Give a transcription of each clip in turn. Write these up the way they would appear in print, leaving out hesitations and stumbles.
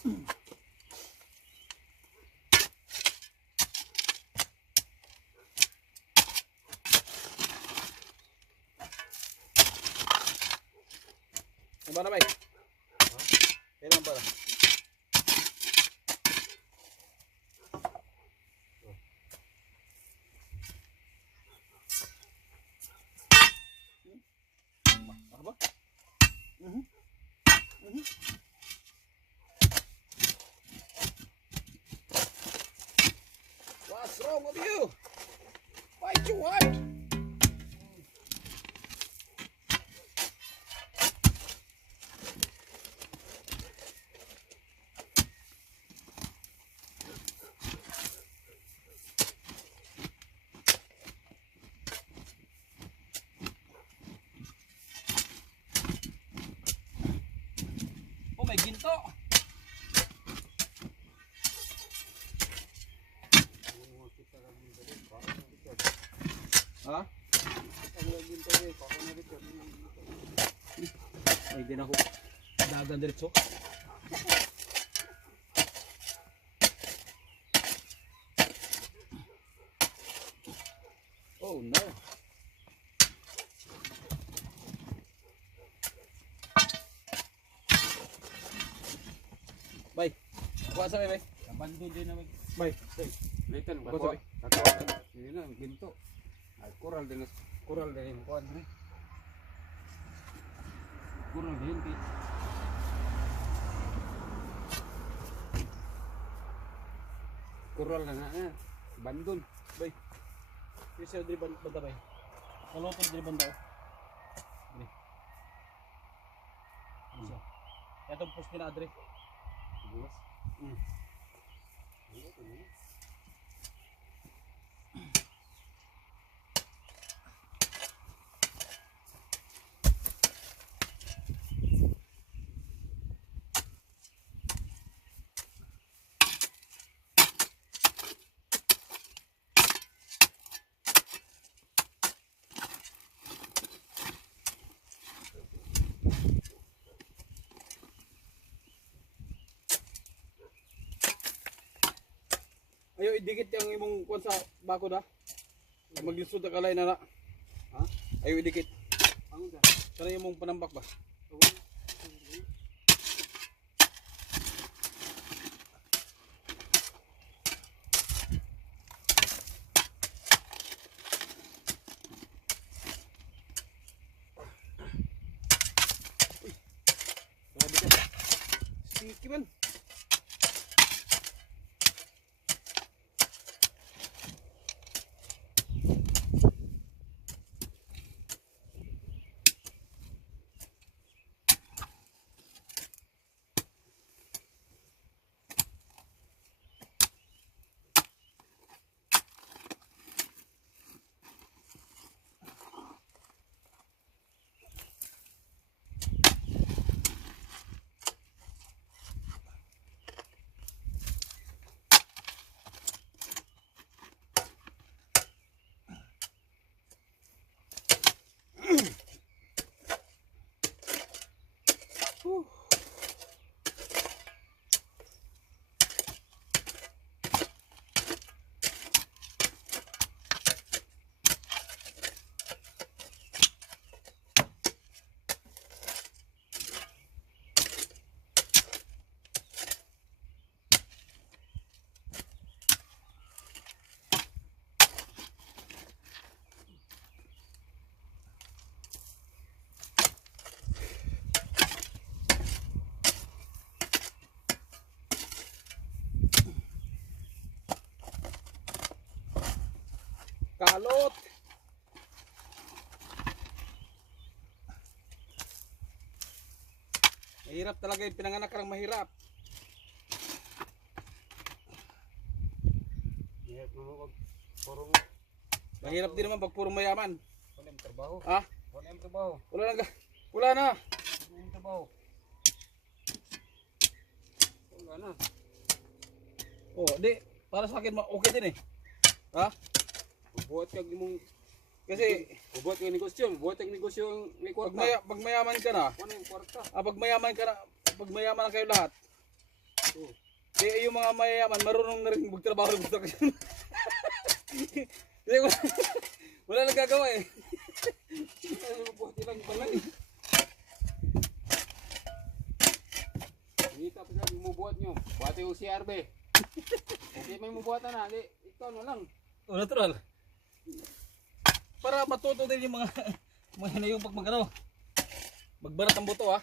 Ano ba? Ilan ba? Apa? What's wrong with you? Why you what? Oh, may ginto. Ha? Ay, din ako. Dagan diretso. Oh no. Bay. Kuha sa bay. Abandon din naman. Bay. Litan ba Kuha ko? sa bay. Nakuha. Hindi na ginto. Ay coral din yung kuan ni. Coral din ti. Coral na na. Abandon. Bay. Bisa diri banda bay. Kalau pun diri banda. Diri. Bisa. Etong post na adre. Buwas. Ayo idikit yang imong kuan sa bakod ha. Maglisod ka kalay na na. Ha? Ayo idikit. Ang da. Kana imong panambak ba? Uy. Grabe ka. Stinky man. Kalot. Mahirap talaga yung pinanganak lang mahirap. Mahirap din naman pag puro mayaman. Wala yung trabaho. Ha? Wala yung trabaho. Wala na. Wala yung trabaho. Wala na. Oh, di para sa akin okay din eh. Ha? Buhat kag imong Kasi buhat kag negosyo, buhat kag negosyo ang may kwarta. pag mayaman ka na, Ano yung kwarta? pag mayaman ka na, pag mayaman na kayo lahat, Oh. Di yung mga mayayaman, marunong na rin magtrabaho ng gusto kasi. Wala nang gagawa eh. Ay, mabuhat ilang balay. Hindi tapos lang bumubuhat nyo. Buhati yung CRB. Okay, may mubuhatan na. Di, ikaw na lang. Oh, natural. Para matuto din yung mga na yung pag magano. Magbarat ang buto ha.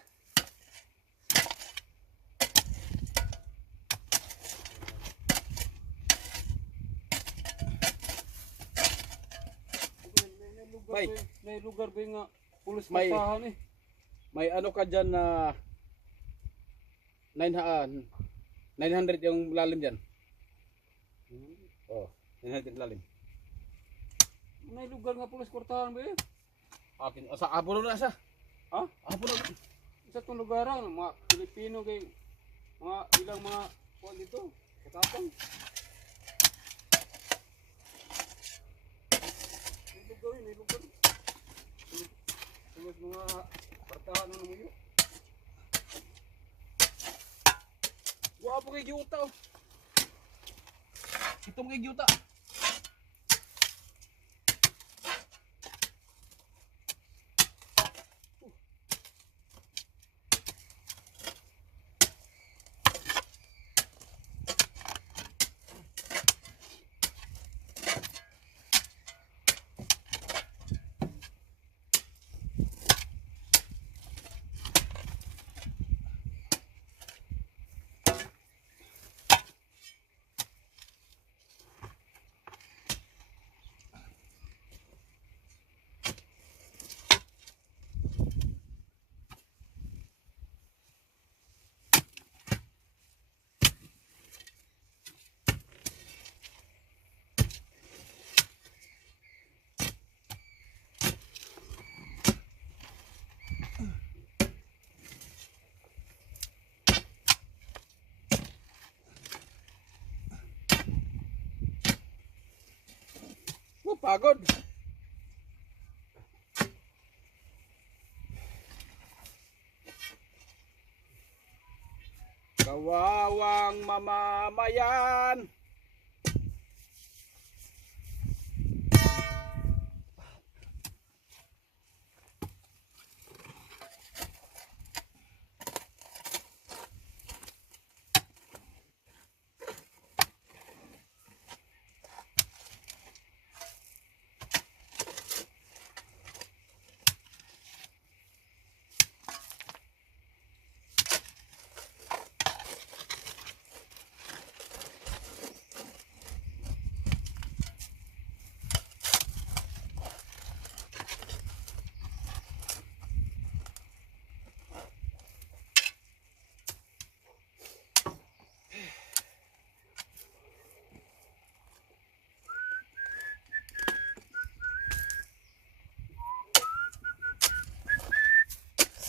Bay. May lugar ba yung nga pulos May- matahan eh. May ano ka dyan na 900 yung lalim dyan. Oh, 900 lalim. May lugar nga pulos kwartahan ba eh. Akin, sa apuno na siya. Ha? Apuno. Isa itong lugaran, mga Pilipino kay mga ilang mga kuwan dito. Katapang. May lugar yun, may lugar. Pulos mga kwartahan ng mga Guwapo kay Gyuta oh. Itong kay Gyuta. Oh, pagod. Kawawang mamamayan.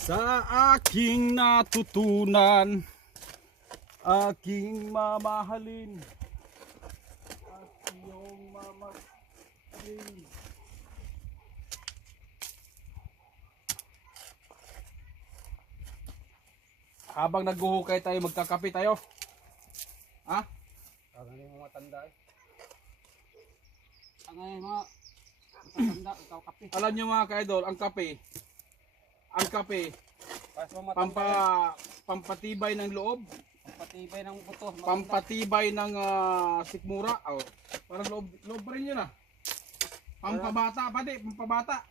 Sa aking natutunan, aking mamahalin, at iyong mamahalin. Habang naghuhukay tayo, magkakape tayo. Ha? Ang mga matanda eh. Ang mga matanda, ikaw kape. Alam niyo mga ka-idol, ang kape, Para sa mga matanda, pampatibay ng loob, patibay ng buto. Matanda. pampatibay ng sikmura. Oh, parang loob pa rin yun ah. Pampabata, pati, pampabata.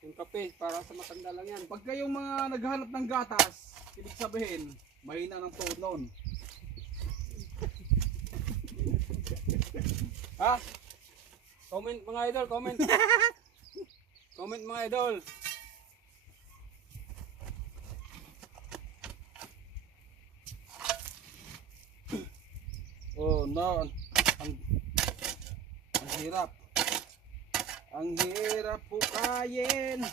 Yung kape, para sa matanda lang yan. Pag kayong mga naghahanap ng gatas, ibig sabihin, mahina ng tuhod noon. Ha? Comment mga idol, comment. Comment mga idol. Oh no, ang hirap. Ang hirap pukayin.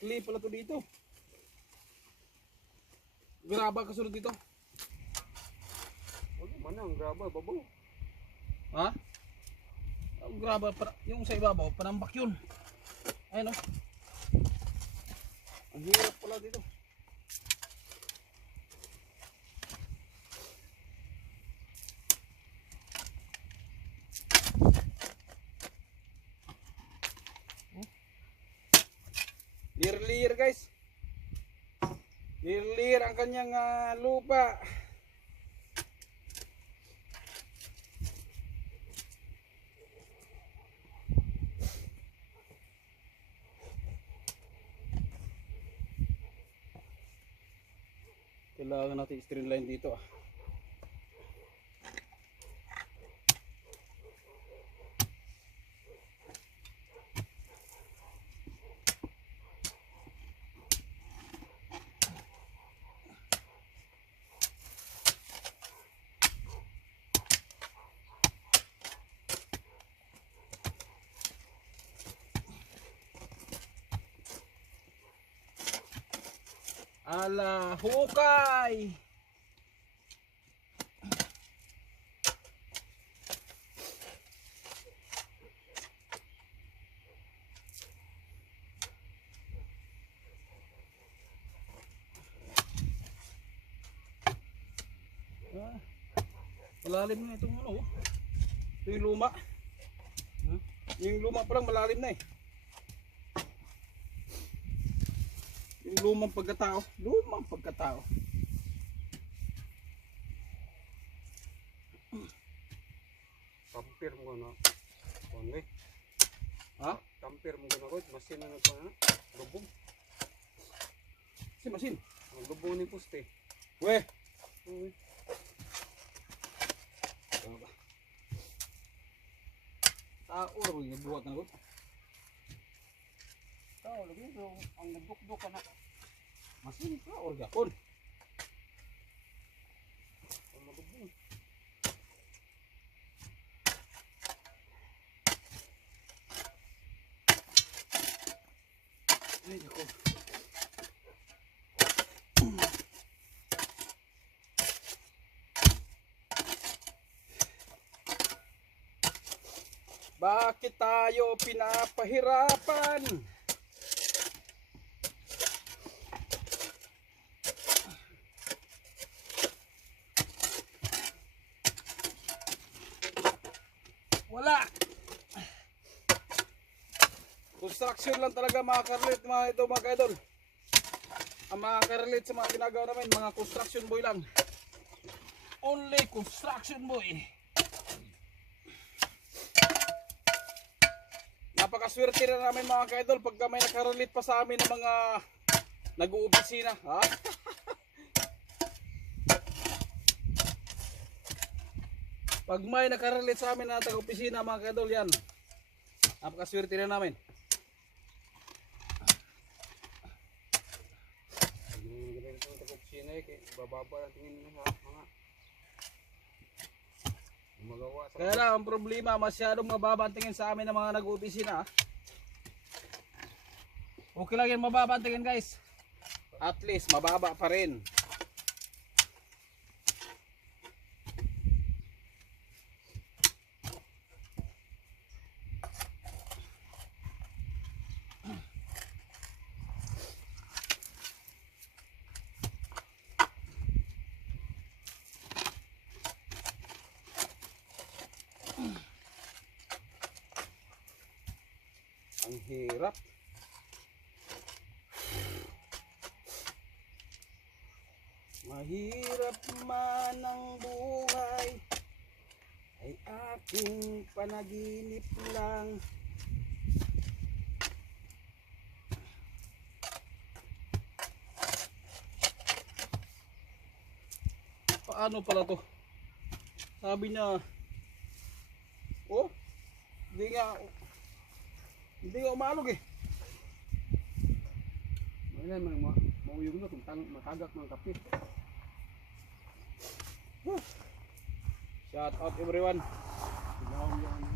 Clay pala to dito. Graba kasunod dito. Wala man ang graba, babaw. Ha? Ang graba, yung sa ibabaw, panambak yun. Ayun o. Ang hirap pala dito. Lir-lir guys. Lir-lir ang kanyang lupa. Kailangan natin i-streamline dito ah. Ala, hukay! Malalim na itong ano. Ito yung luma. Yung luma pa lang malalim na eh. Yung lumang pagkatao. Lumang pagkatao. Tampir mo na. Only. Ha? Tampir mo na ko. Masin na ito na. Lubog. Si masin. Ang lubog ni poste. Weh. Uy. Tao ro yung buhat na ko. Tao, lagi ito. Ang nabukbuk ka na. Masin ka or gapon. Ang lubog. Ay, ako. Bakit tayo pinapahirapan? Wala. Construction lang talaga mga karelate, mga ito mga kaidol. Ang mga karelate sa mga ginagawa namin, mga construction boy lang. Only construction boy. Napakaswerte na namin mga kaidol pagka may nakarelate pa sa amin ng mga nag-uopisina. Ha? Pag may nakarelate sa amin na taga-opisina mga kaidol yan. Napakaswerte na namin. Yung ganito sa opisina eh. Bababa ang tingin nila sa mga magawa sa Kaya lang ang problema, masyadong mababa ang tingin sa amin ng mga nag-uopisina. Okay lang yan, mababa ang tingin guys. At least mababa pa rin. Ang hirap. Mahirap man ang buhay, ay aking panaginip lang. Paano pala to? Sabi niya, oh, hindi nga umalog eh. Wala man mauyog na kung matagak ng kapit. Shout out everyone. Ilaw yan.